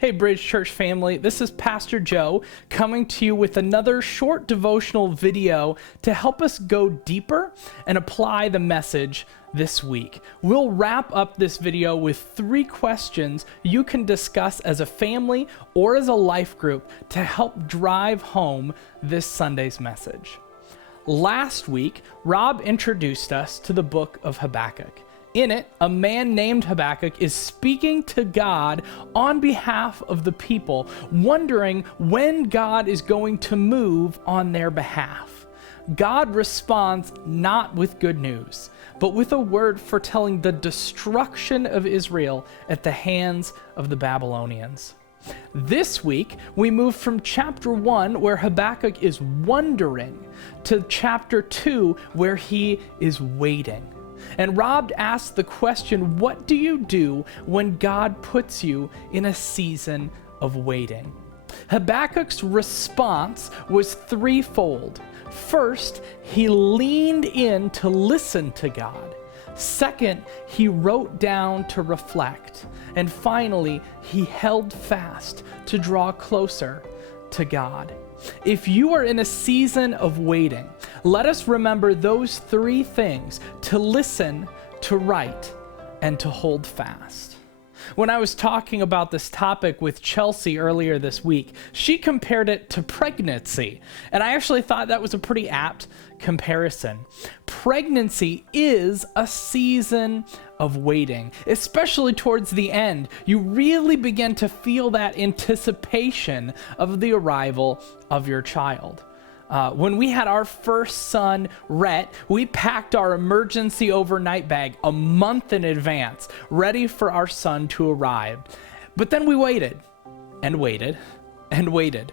Hey Bridge Church family, this is Pastor Joe coming to you with another short devotional video to help us go deeper and apply the message this week. We'll wrap up this video with 3 questions you can discuss as a family or as a life group to help drive home this Sunday's message. Last week, Rob introduced us to the book of Habakkuk. In it, a man named Habakkuk is speaking to God on behalf of the people, wondering when God is going to move on their behalf. God responds not with good news, but with a word foretelling the destruction of Israel at the hands of the Babylonians. This week, we move from chapter 1, where Habakkuk is wondering, to chapter 2, where he is waiting. And Rob asked the question, what do you do when God puts you in a season of waiting? Habakkuk's response was threefold. First, he leaned in to listen to God. Second, he wrote down to reflect. And finally, he held fast to draw closer to God. If you are in a season of waiting, let us remember those 3 things: to listen, to write, and to hold fast. When I was talking about this topic with Chelsea earlier this week, she compared it to pregnancy, and I actually thought that was a pretty apt comparison. Pregnancy is a season of waiting, especially towards the end. You really begin to feel that anticipation of the arrival of your child. When we had our first son, Rhett, we packed our emergency overnight bag a month in advance, ready for our son to arrive. But then we waited and waited and waited.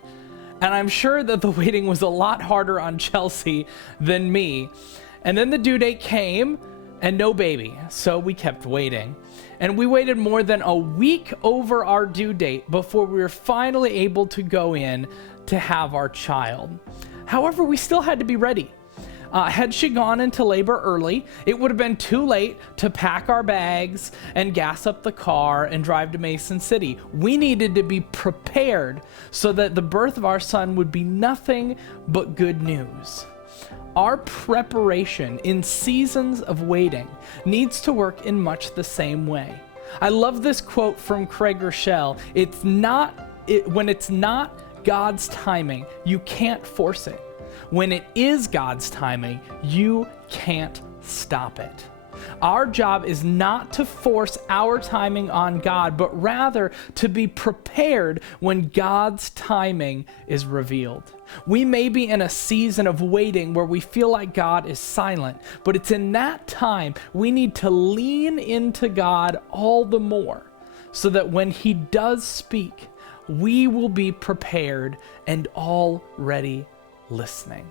And I'm sure that the waiting was a lot harder on Chelsea than me. And then the due date came and no baby, so we kept waiting. And we waited more than a week over our due date before we were finally able to go in to have our child. However, we still had to be ready. Had she gone into labor early, it would have been too late to pack our bags and gas up the car and drive to Mason City. We needed to be prepared so that the birth of our son would be nothing but good news. Our preparation in seasons of waiting needs to work in much the same way. I love this quote from Craig Rochelle. When it's not God's timing, you can't force it. When it is God's timing, you can't stop it. Our job is not to force our timing on God, but rather to be prepared when God's timing is revealed. We may be in a season of waiting where we feel like God is silent, but it's in that time we need to lean into God all the more so that when He does speak, we will be prepared and already listening.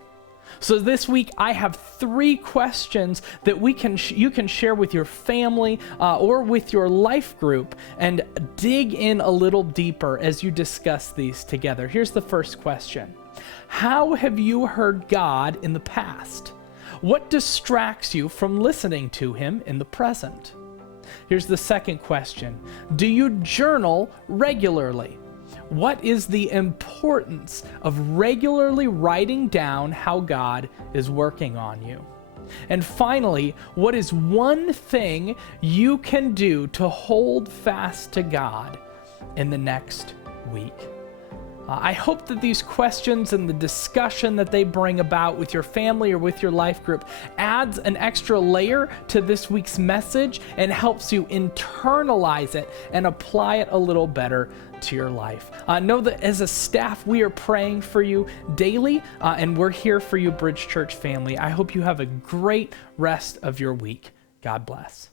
So this week I have 3 questions that you can share with your family or with your life group and dig in a little deeper as you discuss these together. Here's the first question. How have you heard God in the past? What distracts you from listening to Him in the present? Here's the second question. Do you journal regularly? What is the importance of regularly writing down how God is working on you? And finally, what is one thing you can do to hold fast to God in the next week? I hope that these questions and the discussion that they bring about with your family or with your life group adds an extra layer to this week's message and helps you internalize it and apply it a little better to your life. Know that as a staff, we are praying for you daily, and we're here for you, Bridge Church family. I hope you have a great rest of your week. God bless.